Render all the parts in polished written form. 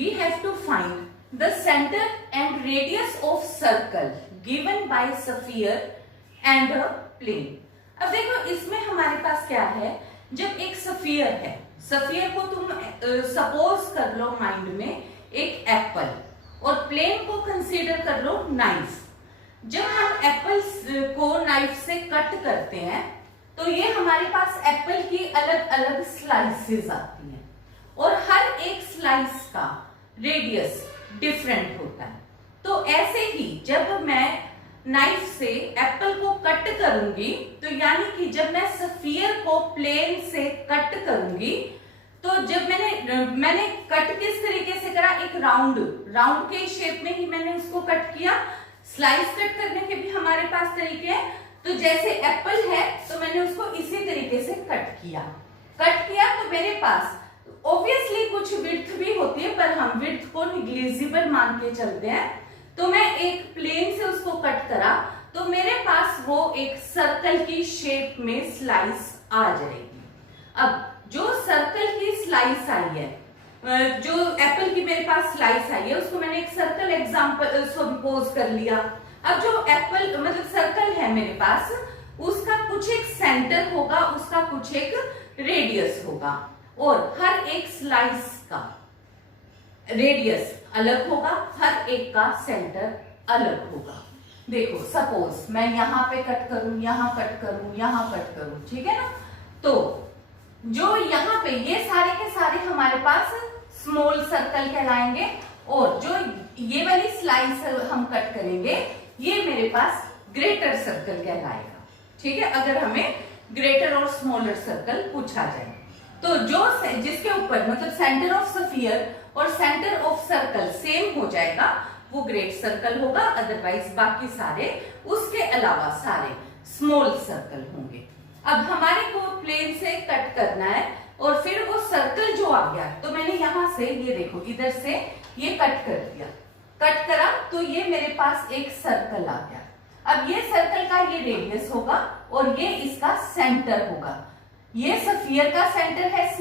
We have to find the center and radius of circle given by sphere and a plane. अब देखो इसमें हमारे पास क्या है, जब एक स्फीयर है, स्फीयर को तुम सपोज कर लो माइंड में एक एप्पल, और प्लेन को कंसीडर कर लो नाइफ। जब हम एप्पल को नाइफ से कट करते हैं तो ये हमारे पास एप्पल की अलग अलग स्लाइसेस आती हैं, और हर एक स्लाइस का रेडियस डिफरेंट होता है। तो ऐसे ही जब मैं नाइफ से एप्पल को कट करूंगी, तो यानी कि जब मैं स्फीयर को प्लेन से कट करूंगी, तो जब मैंने कट किस तरीके से करा, एक राउंड के शेप में ही मैंने उसको कट किया। स्लाइस कट करने के भी हमारे पास तरीके हैं। तो जैसे एप्पल है तो मैंने उसको इसी तरीके से कट किया तो मेरे पास ऑब्वियसली कुछ विड्थ भी होती है, पर हम विड्थ को निग्लिजिबल मान के चलते हैं। तो मैं एक प्लेन से उसको कट करा तो मेरे पास वो एक सर्कल की शेप में स्लाइस आ जाएगी। अब जो सर्कल की स्लाइस आई है, जो एप्पल की मेरे पास स्लाइस आई है, उसको मैंने एक सर्कल एग्जांपल सपोज कर लिया। अब जो एप्पल मतलब सर्कल है मेरे पास, उसका कुछ एक सेंटर होगा, उसका कुछ एक रेडियस होगा, और हर एक स्लाइस का रेडियस अलग होगा, हर एक का सेंटर अलग होगा। देखो सपोज मैं यहां पे कट करूं, यहां कट करूं, यहां कट करूं, ठीक है ना। तो जो यहाँ पे ये सारे के सारे हमारे पास स्मॉल सर्कल कहलाएंगे, और जो ये वाली स्लाइस हम कट करेंगे ये मेरे पास ग्रेटर सर्कल कहलाएगा। ठीक है, अगर हमें ग्रेटर और स्मॉलर सर्कल पूछा जाए तो जो जिसके ऊपर मतलब सेंटर ऑफ स्फीयर और सेंटर ऑफ सर्कल सेम हो जाएगा वो ग्रेट सर्कल होगा, अदरवाइज बाकी सारे उसके अलावा सारे स्मॉल सर्कल होंगे। अब हमारे को प्लेन से कट करना है, और फिर वो सर्कल जो आ गया, तो मैंने यहां से ये देखो इधर से ये कट कर दिया, कट करा तो ये मेरे पास एक सर्कल आ गया। अब ये सर्कल का ये रेडियस होगा और ये इसका सेंटर होगा। ये स्फीयर का सेंटर है C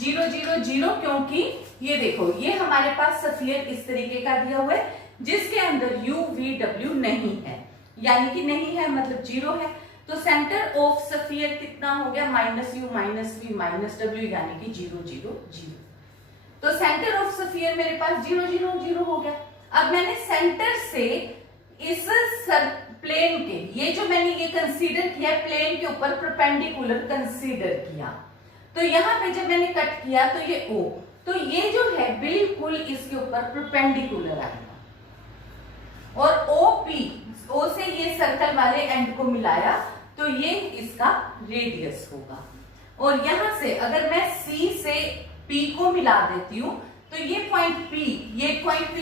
0 0 0, क्योंकि ये देखो ये हमारे पास स्फीयर इस तरीके का दिया हुआ है जिसके अंदर U V W नहीं है, यानी कि नहीं है मतलब 0 है। तो सेंटर ऑफ स्फीयर कितना हो गया, -u -v -w, यानी कि 0 0 0। तो सेंटर ऑफ स्फीयर मेरे पास 0 0 0 हो गया। अब मैंने सेंटर से इस प्लेन के, ये जो मैंने ये कंसीडर किया प्लेन के ऊपर परपेंडिकुलर कंसीडर किया, तो यहाँ पे जब मैंने कट किया तो ये O, तो ये जो है बिल्कुल इसके ऊपर परपेंडिकुलर आएगा, और O से ये सर्कल वाले एंड को मिलाया तो ये इसका रेडियस होगा। और यहां से अगर मैं C से P को मिला देती हूँ तो ये पॉइंट P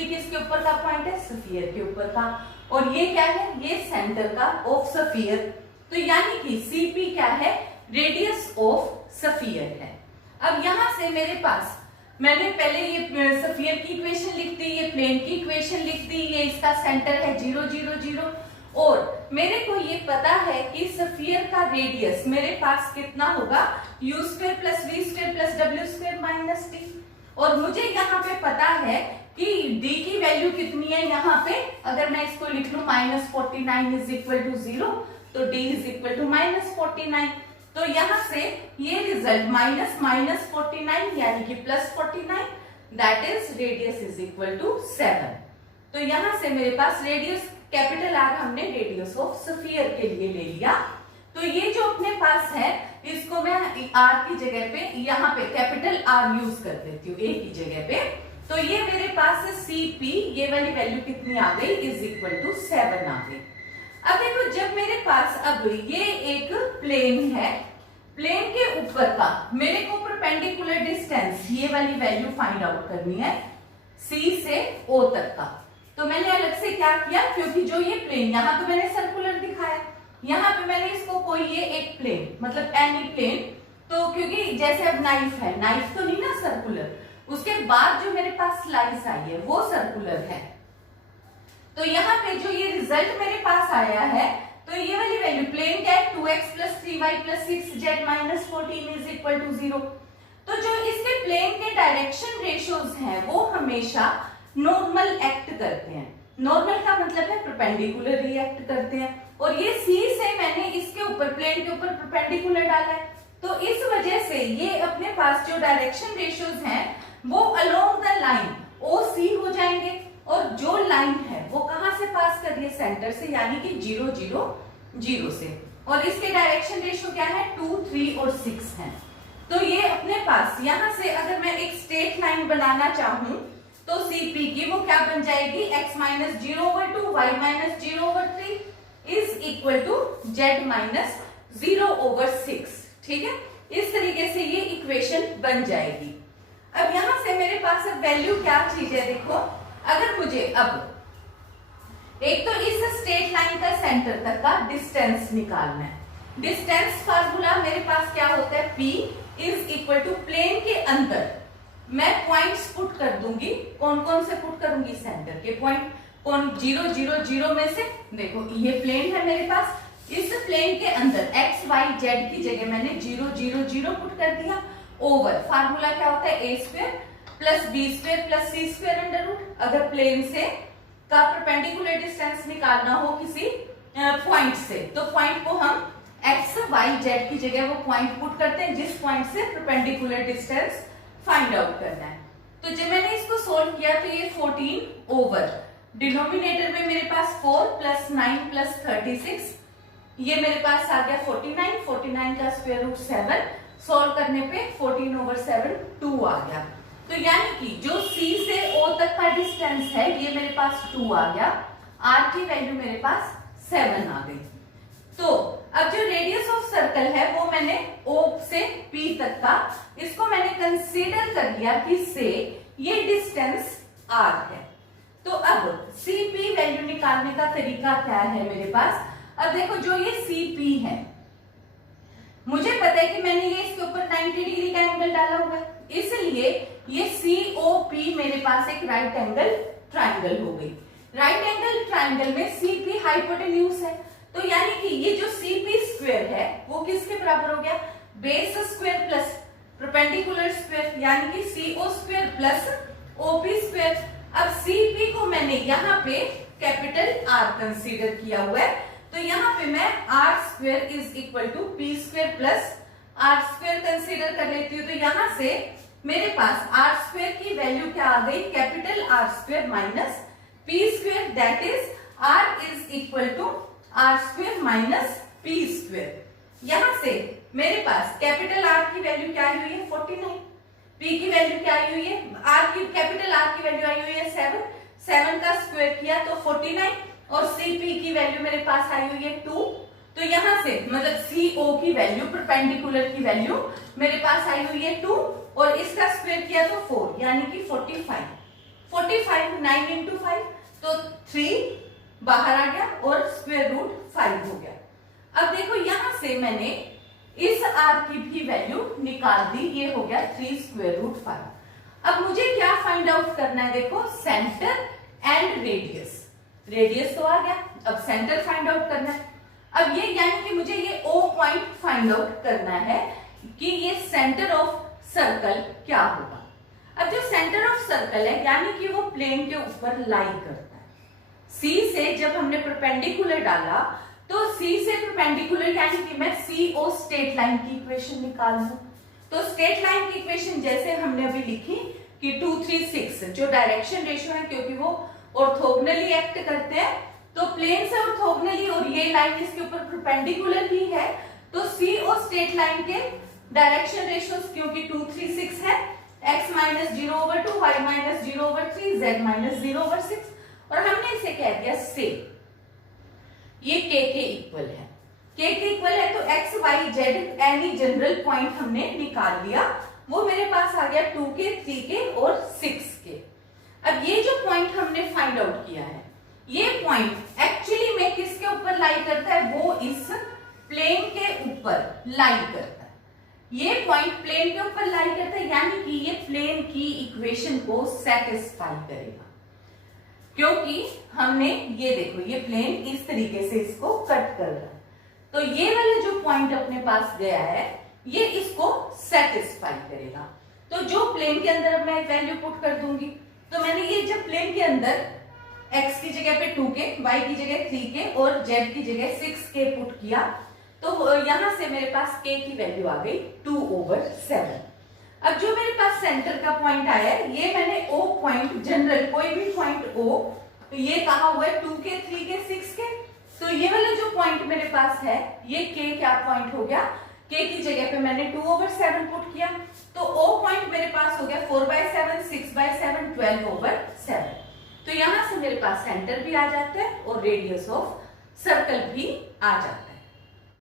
किसके ऊपर का पॉइंट है, स्फीयर के ऊपर का, और ये क्या है, ये सेंटर का ऑफ स्फीयर। तो यानी कि CP क्या है, रेडियस ऑफ स्फीयर है। अब यहां से मेरे पास मैंने पहले ये स्फीयर की इक्वेशन लिख दी, ये प्लेन की इक्वेशन लिख दी, ये इसका सेंटर है 0 0 0, और मेरे को ये पता है कि स्फीयर का रेडियस मेरे पास कितना होगा, u² + v² + w² - t। और मुझे यहाँ पे पता है कि d की वैल्यू कितनी है, यहाँ पे अगर मैं इसको लिख लूं -49 = 0, तो d = -49। तो यहाँ से ये रिजल्ट -49 यानी कि +49, दैट इज रेडियस = 7। तो यहाँ से मेरे पास रेडियस कैपिटल R हमने रेडियस ऑफ स्फीयर के लिए ले लिया। तो ये जो अपने पास है इसको मैं R की जगह पे यहाँ पे कैपिटल R यूज कर देती हूँ A की जगह पे। तो ये मेरे पास CP ये वाली वैल्यू कितनी आ गई, = 7 आ गई। अब देखो जब मेरे पास अब ये एक प्लेन है, प्लेन के ऊपर का मेरे को परपेंडिकुलर डिस्टेंस ये वाली वैल्यू फाइंड आउट करनी है C से O तक का। तो मैंने अलग से क्या किया, क्योंकि जो ये प्लेन यहाँ तो मैंने सर्कुलर दिखाया, यहाँ पे मैंने इसको कोई ये एक प्लेन मतलब एनी प्लेन, तो क्योंकि जैसे अब नाइफ है, नाइफ तो नहीं ना सर्कुलर, उसके बाद जो मेरे पास स्लाइस आई है वो सर्कुलर है। तो यहाँ पे जो ये रिजल्ट मेरे पास आया है, तो ये वाली वैल्यू प्लेन क्या है, 2x + 3y + 6z - 14 = 0। तो जो इसके प्लेन के डायरेक्शन रेशियोज हैं वो हमेशा नॉर्मल एक्ट करते हैं। नॉर्मल का मतलब है परपेंडिकुलर रिएक्ट करते हैं, और ये सी से मैंने इसके ऊपर प्लेन के ऊपर परपेंडिकुलर डाला है, तो इस वजह से ये अपने पास जो डायरेक्शन रेशियोज हैं वो अलोंग द लाइन ओ सी हो जाएंगे, और जो लाइन है वो कहां से पास कर रही है, सेंटर से, यानी कि 0 0 0 से, और इसके डायरेक्शन रेशियो क्या है 2 3 और 6 है। तो ये अपने पास यहां से अगर मैं एक स्ट्रेट लाइन बनाना चाहूं तो CP की वो क्या बन जाएगी, x minus 0/2 y minus 0/3 is equal to z minus 0/6। ठीक है, इस तरीके से ये इक्वेशन बन जाएगी। अब यहां से मेरे पास अब वैल्यू क्या चीज है, देखो अगर मुझे अब एक तो इस स्ट्रेट लाइन का सेंटर तक का डिस्टेंस निकालना है, डिस्टेंस फार्मूला मेरे पास क्या होता है, P is equal to plane के अंदर मैं पॉइंट्स पुट कर दूंगी, कौन कौन से पुट करूंगी, सेंटर के पॉइंट, कौन 0 0 0 में से, देखो ये प्लेन है मेरे पास, इस प्लेन के अंदर x y z की जगह मैंने 0 0 0 पुट कर दिया, ओवर फार्मूला क्या होता है a square plus b square plus c square under root. अगर प्लेन से का परपेंडिकुलर डिस्टेंस निकालना हो किसी पॉइंट से, तो पॉइंट को हम x y z की जगह वो पॉइंट पुट करते हैं जिस पॉइंट से परपेंडिकुलर डिस्टेंस फाइंड आउट करना है। तो जब मैंने इसको सोल्व किया तो ये 14 ओवर डिनोमिनेटर में मेरे पास 4 प्लस 9 प्लस 36, ये मेरे पास आ गया 49, 49 का स्क्वायर रूट 7, सोल्व करने पे 14/7 2 आ गया। तो यानी कि जो C से O तक का डिस्टेंस है ये मेरे पास 2 आ गया, R की वैल्यू मेरे पास 7 आ गई। तो अब जो रेडियस ऑफ सर्कल है वो मैंने O से P तक का, इसको मैंने कंसीडर कर लिया कि से ये डिस्टेंस R है। तो अब CP वैल्यू निकालने का तरीका क्या है मेरे पास, अब देखो जो ये CP है मुझे पता है कि मैंने ये इसके ऊपर 90 डिग्री का एंगल डाला हुआ है, इसलिए ये COP मेरे पास एक राइट एंगल ट्राइंगल हो गई। राइट एंगल ट्राइंगल में CP हाइपोटेन्यूज है, तो यानी कि ये जो CP स्क्वायर है वो किसके बराबर हो गया, base square plus perpendicular square, यानी कि CO square plus OP square. अब CP को मैंने यहाँ पे कैपिटल R कंसीडर किया हुआ है, तो यहाँ पे मैं R square is equal to P square plus R square consider कर लेती हूँ। तो यहाँ से मेरे पास R स्क्वायर की वैल्यू क्या आ गई, capital R square minus P square, that is R is equal to R square minus P square. यहाँ से मेरे पास कैपिटल R की वैल्यू क्या आई हुई है 49, P की वैल्यू क्या आई हुई है, R की कैपिटल R की वैल्यू आई हुई है 7, 7 का स्क्वायर किया तो 49, और CP की वैल्यू मेरे पास आई हुई है 2। तो यहाँ से मतलब CO की वैल्यू परपेंडिकुलर की वैल्यू मेरे पास आई हुई है 2, और इसका स्क्वायर किया तो 4, यानी कि 45। 45 9 इंटू 5 तो 3 बाहर आ गया और स्क्वायर रूट 5 हो गया। अब देखो यहां से मैंने इस R की भी वैल्यू निकाल दी, ये हो गया 3 स्क्वायर रूट 5। अब मुझे क्या फाइंड आउट करना है, देखो सेंटर एंड रेडियस। रेडियस तो आ गया, अब सेंटर फाइंड आउट करना है। अब ये यानी कि मुझे ये O पॉइंट फाइंड आउट करना है कि ये सेंटर ऑफ सर्कल क्या होगा। अब जो सेंटर ऑफ सर्कल है यानी कि वो प्लेन के ऊपर लाई करता है। C से जब हमने परपेंडिकुलर डाला तो C से परपेंडिकुलर यानी कि मैं CO स्ट्रेट लाइन की इक्वेशन निकाल लूं। तो स्ट्रेट लाइन की इक्वेशन जैसे हमने अभी लिखी कि 2 3 6 जो डायरेक्शन रेशियो है, क्योंकि वो ऑर्थोगोनली एक्ट करते हैं तो प्लेन से ऑर्थोगोनली, और ये लाइन इसके ऊपर परपेंडिकुलर भी है, तो CO स्ट्रेट लाइन के डायरेक्शन रेशियोस क्योंकि 2 3 6 है, x minus 0/2 y minus 0/3 z minus 0/6, और हमने इसे कह दिया से ये k के इक्वल है। k के इक्वल है तो x y z any general point हमने निकाल लिया, वो मेरे पास आ गया 2 के 3 के और 6 के। अब ये जो पॉइंट हमने फाइंड आउट किया है, ये पॉइंट एक्चुअली में किसके ऊपर लाई करता है, वो इस प्लेन के ऊपर लाई करता है। ये पॉइंट प्लेन के ऊपर लाई करता है, यानी कि ये प्लेन की इक्वेशन को सेटिस्फाई करेगा, क्योंकि हमने ये देखो ये प्लेन इस तरीके से इसको कट कर रहा है। तो ये वाला जो पॉइंट अपने पास गया है ये इसको सेटिस्फाई करेगा। तो जो प्लेन के अंदर अब मैं वैल्यू पुट कर दूंगी, तो मैंने ये जब प्लेन के अंदर x की जगह पे 2k, y की जगह 3k और z की जगह 6k पुट किया, तो यहां से मेरे पास k की वैल्यू आ गई 2/7। अब जो मेरे पास सेंटर का पॉइंट आया है, ये मैंने O पॉइंट, जनरल कोई भी पॉइंट O, तो ये कहा हुआ है 2k, 3k, 6k, तो ये वाला जो पॉइंट मेरे पास है, ये k क्या पॉइंट हो गया, k की जगह पे मैंने 2/7 पुट किया, तो O पॉइंट मेरे पास हो गया 4/7, 6/7, 12/7। तो यहां से मेरे पास सेंटर भी आ जाता है और रेडियस ऑफ सर्कल भी आ जाता है।